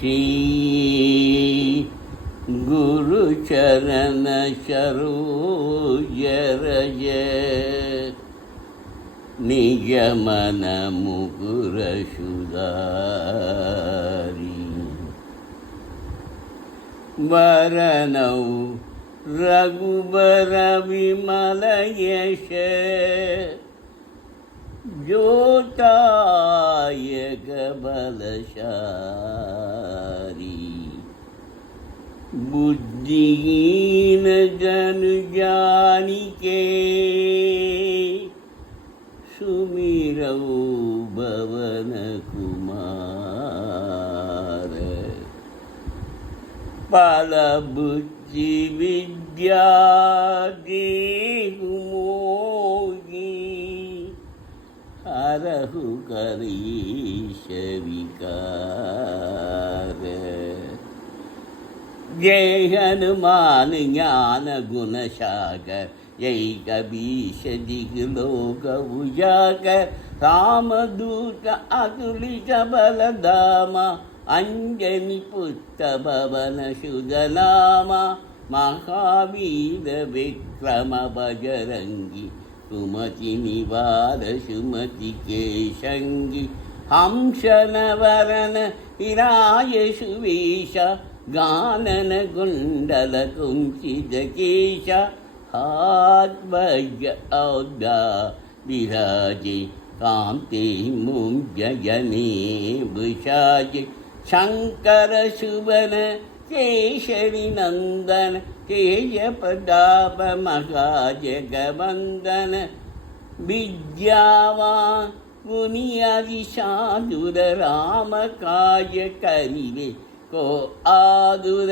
श्री गुरु चरण सरोज रज निज मन मुकुर सुधारी वरनौ रघुबर विमल यश जोतायक बलशाली बुद्धिहीन जन जानिके सुमिरौ भवन कुमार बल बुद्धि विद्या देहु मोही हरहु करीश विकार जय हनुमान ज्ञान गुण सागर जय कबीश दिग्लोक उजागर रामदूत अतुलित बल धामा अंजनी पुत्र भवन सुधनामा महावीर विक्रम बजरंगी सुमति निवार सुमति के संगी हंसन वरन हिराय सुवेश गानन कुंडल कुंचित केश हाथ वज्र औदा विराजे कांति मुंज जने भूषाजे शंकर सुवन केशरी नंदन तेज प्रताप महाजगवंदन विद्यावान मुनियादि साधुर राम काज करिवे को आदुर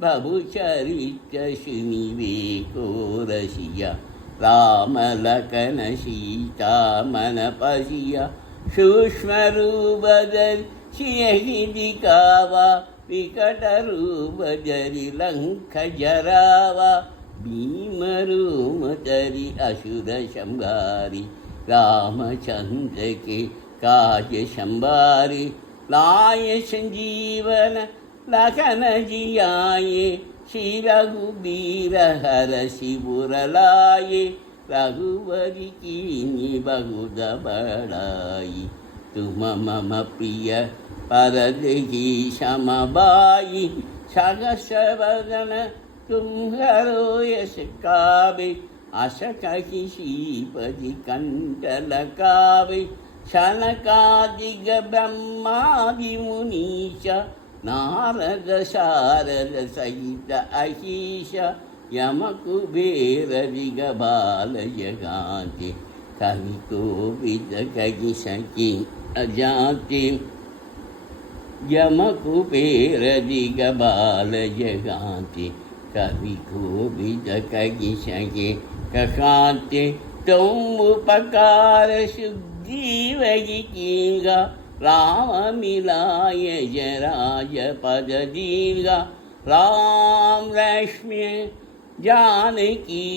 प्रभु चरित्र सुनिवे को रसिया राम लखन सीता मन पसिया सूक्ष्म रूप धरि सियहि दिखावा विकट रूप धरि लंक जरावा भीम रूप धरि असुर संहारी रामचंद्र के काज संभारी लाय संजीवन लखन जियाये श्री रघुबीर हर शिवर लाये रघुवरी कीन्ही बहुत बड़ाई तुम मम प्रिय परदेही समबाई सहस वदन तुम्हारो यश गावे अस कहि श्रीपति कंठ लगावे सनकादिक ब्रह्मादि मुनीश नारद सारद सहित अहीश यम कुबेर दिगबाल जगाते कवि कोविद कहि सखी अजाते यम कुबेर दिगबाल जगाते कवि कोविद कहि सखी कहाते तुम उपकार सुग्रीव कीन्गा राम मिलाय जराय पद दीर्घा राम लक्ष्मण जानकी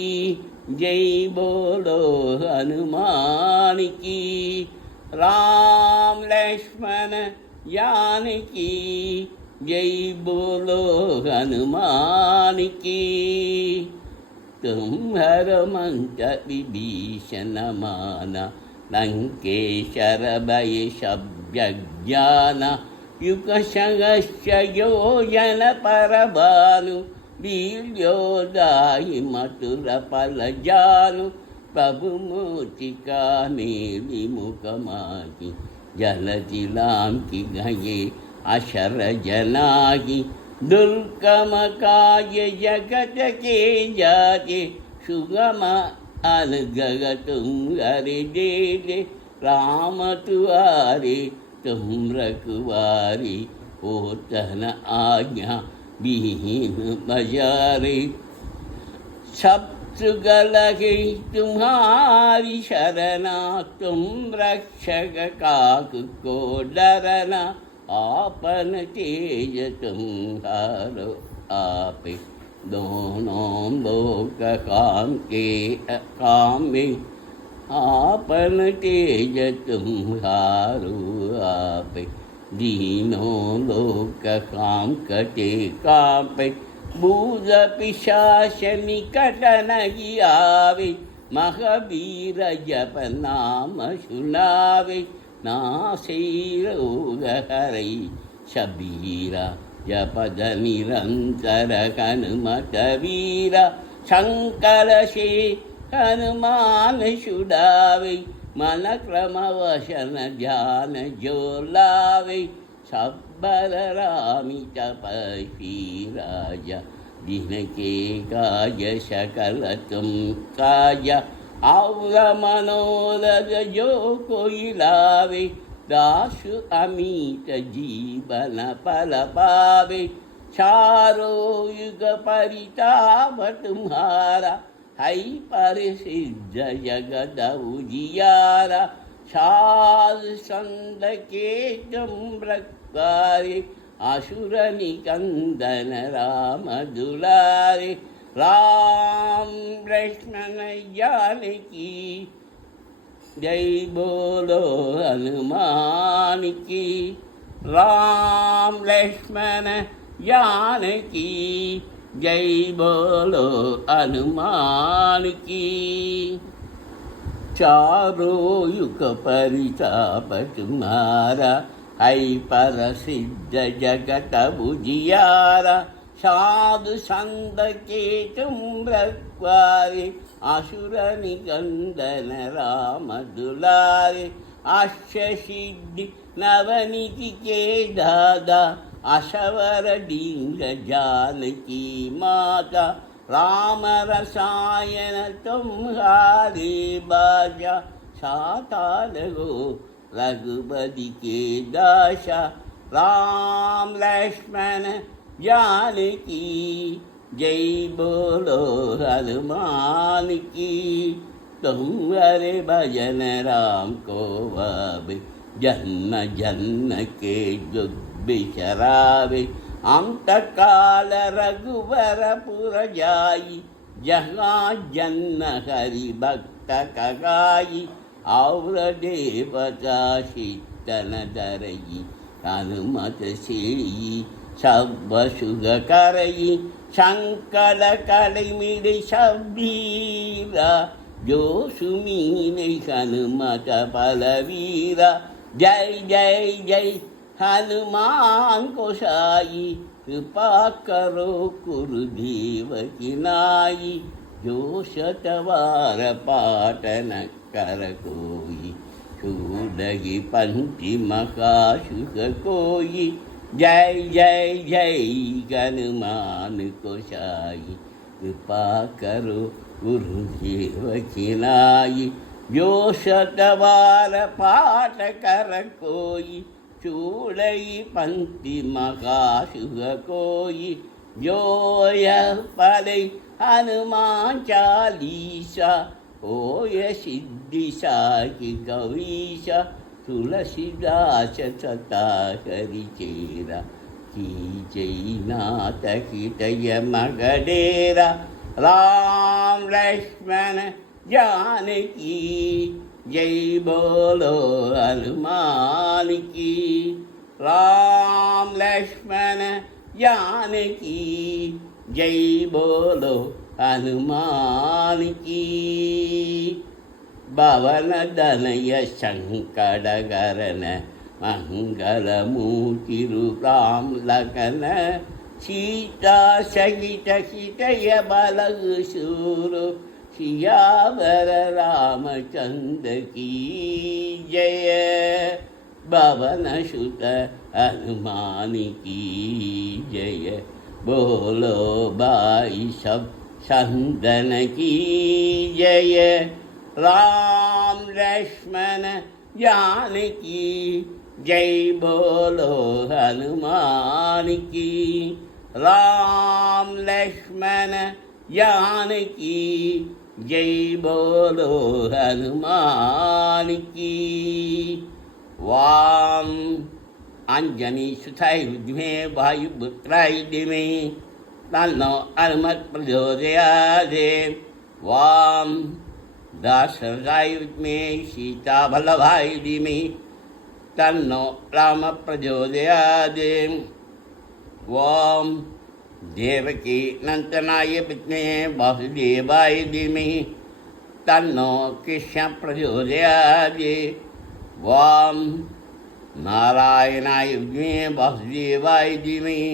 जय बोलो हनुमान की राम लक्ष्मण जानकी जय बोलो हनुमान की तुम्हारो मंत्र विभीषण माना लंकेश्वर भय शब्दज्ञान युग सहस्र योजन परभानु वीर्योदाहि मथुर फल जानु प्रभु मूर्तिका मेली मुखमाही जलधि लाम की गये अशर जनाही दुर्गम काज जगत के जाते सुगम अलगग तुम हरे दे राम तुआरे तुम रखवारे होतन आज्ञा विहीन बजारे सब सुगल तुम्हारी शरणा तुम रक्षक काक को डरना आपन तेज तुम्हारो आपे दोनों लोक कामे आपन तेज तुम्हारो आपे दीनो लोककां कटे कापे भूत पिशाच निकट नहीं आवे महावीर जप नाम सुनावे नासे रोग हरै शबीरा जपद निरंतर हनुमत वीरा शंकर से हनुमान छुड़ावे मन क्रम वसन ध्यान जो लावे सब्बर रामी तपस्वी राजा जिनके काज सकल तुम काजा और मनोरथ जो कोई लावे दास अमित जीवन पल पावे चारो युग परिताप तुम्हारा है परिसिद्ध जगद उजियारा साध संत के तुम रखवारे असुर निकंदन राम दुलारे राम लक्ष्मण जानकी जय बोलो हनुमान की राम लक्ष्मण जानकी जय बोलो हनुमान की चारों युग परिताप तुम्हारा है प्रसिद्ध जगत उजियारा साधु संत के तुम रखवारे असुर निकंदन राम दुलारे अष्ट सिद्धि नवनीति के दादा असवर डींग जानकी माता राम रसायन तुम्हारे बाजा साताल हो रघुपति के दासा राम लक्ष्मण जानकी जय बोलो हनुमान की तुम्हारे भजन राम को वावे जन्म जन्म के दुख बिसरावे अंत काल रघुवर पुर जाई जहाँ जन्म हरि भक्त कगाई और देवता शीतन दरई हनुमत श्री सब सुख करई शंकर कलिमिड़ शबीरा जो सुमीन हनुमत बलवीरा जय जय जय हनुमान को साई कृपा करो गुरुदेव की नाई जो शतवार पाठ न कर कोई छूडगी पंथी महासुख कोई जय जय जय हनुमान को साई कृपा करो गुरुदेव की नाई जो शतवार पाठ कर कोई चूड़ई पंक्ति महासुख कोई जो यह पढ़े हनुमान चालीसा हो यह सिद्धि साखी गवीसा तुलसीदास सता हरि चेरा की जय नाथ हितय मगडेरा राम लक्ष्मण जानकी जय बोलो हनुमान की राम लक्ष्मण जानकी जय बोलो हनुमान की भवन दनय शंकर गरन मंगल मूर्ति राम लगन सीता सहित हितय बल सूर सियावर रामचंद्र की जय भवन सुत हनुमान की जय बोलो भाई सब संतन की जय राम लक्ष्मण जानकी जय बोलो हनुमान की राम लक्ष्मण जानकी जय बोलो हनुमान की वाम अंजनी सुताय विद्मे वायुपुत्राय धीमहि तन्नो हनुमत् प्रचोदयात् वाम दशरथाय विद्मे सीतावल्लभाय धीमहि तन्नो राम प्रचोदयात्। ॐ देवकी नन्दनाय विद्महे वासुदेवाय धीमहि तन्नो कृष्ण प्रचोदयात्। ॐ नारायणाय विद्महे वासुदेवाय धीमहि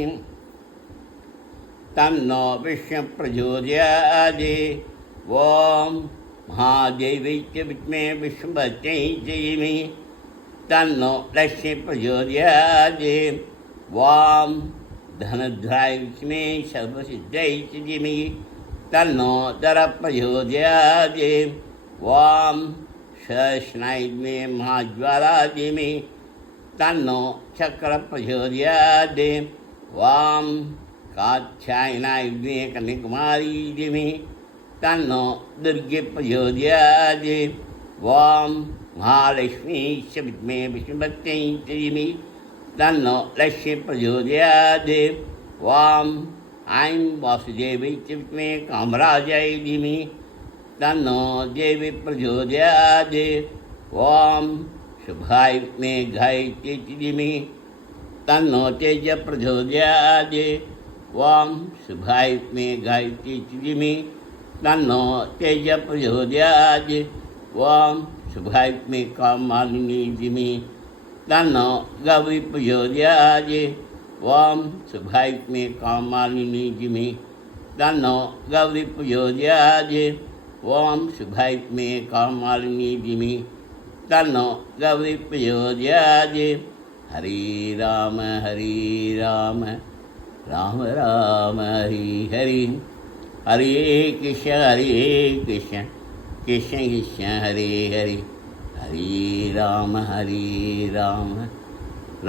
तन्नो विष्णु प्रचोदयात्। ॐ महादेवी च विद्महे विष्णुपत्न्यै च धीमहि तन्नो लक्ष्मी प्रचोदयात्। ॐ धनुर्धराय विद्महे सर्वसिद्ध्यै च धीमहि तन्नो दर प्रचोदयात्। ॐ सहस्राय विद्महे महाज्वाला धीमहि तन्नो चक्र प्रचोदयात्। ॐ कात्यायनाय विद्महे कन्याकुमारी धीमहि तन्नो दुर्गे प्रचोदयात्। ॐ महालक्ष्मी च विद्महे विष्णुपत्न्यै च धीमहि तन्नो लक्ष्मी प्रचोदयात्। ॐ ऐं वासुदेवी च विद्महे कामराजाय धीमहि तन्नो देवी प्रचोदयात्। ॐ शुभाय विद्महे गायत्र्यै च धीमहि तन्नो तेज प्रचोदयात्। ॐ शुभाय विद्महे गायत्र्यै च धीमहि तन्नो तेज प्रचोदयात्। ॐ शुभाय विद्महे काममालिनी धीमहि तन्नो गौरी प्रचोदयात्। ॐ शुभाय विद्महे काममालिनी धीमहि तन्नो गौरी प्रचोदयात्। ॐ शुभाय विद्महे काममालिनी धीमहि तन्नो गौरी प्रचोदयात्। हरे राम राम राम हरि हरि हरे कृष्ण कृष्ण कृष्ण हरे हरे हरे राम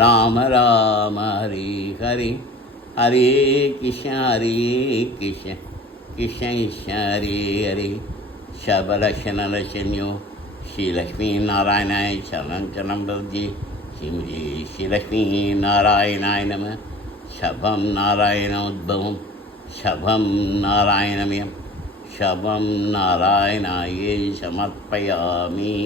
राम राम हरे हरे हरे कृष्ण कृष्ण कृष्ण हरे हरे शबलशनलशन्यो श्रीलक्ष्मीनारायणाय शरणं प्रपद्ये। श्रीमती श्रीलक्ष्मीनारायणाय नमः। शभं नारायणोद्भवं शभं नारायणमयं शभं नारायणाय समर्पयामि।